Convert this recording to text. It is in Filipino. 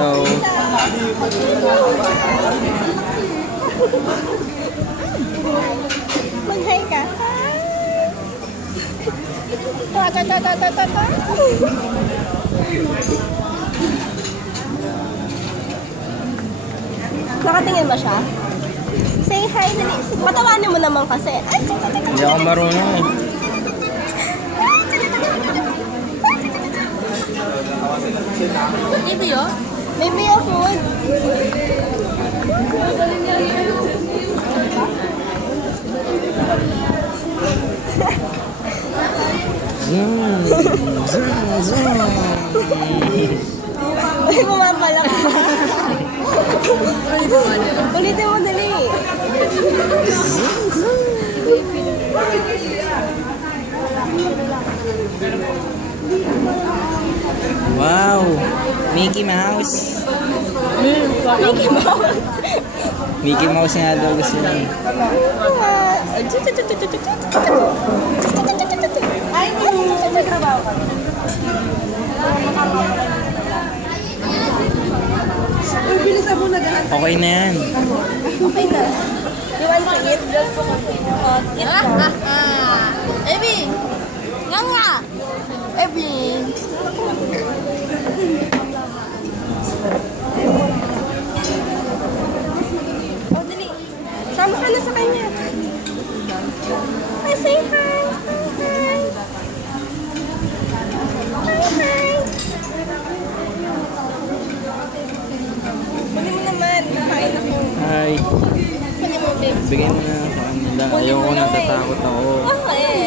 Hello. Mag-hi ka. Ta. Nakatingin ba siya? Say hi, dali. Patawanin mo naman kasi. Ay, Hindi ako marunong eh. Maybe oh? Maybe your food. Ay, pumapalak ka. Ulitin mo, dali. Wow! Mickey Mouse! Mickey Mouse. Mickey Mouse nga daw gusto niya. Ay, nagtrabaho ka. Bilisan mo na ganun. Okay na yan. Okay na. You want to eat? Eat na. Baby! Nga nga!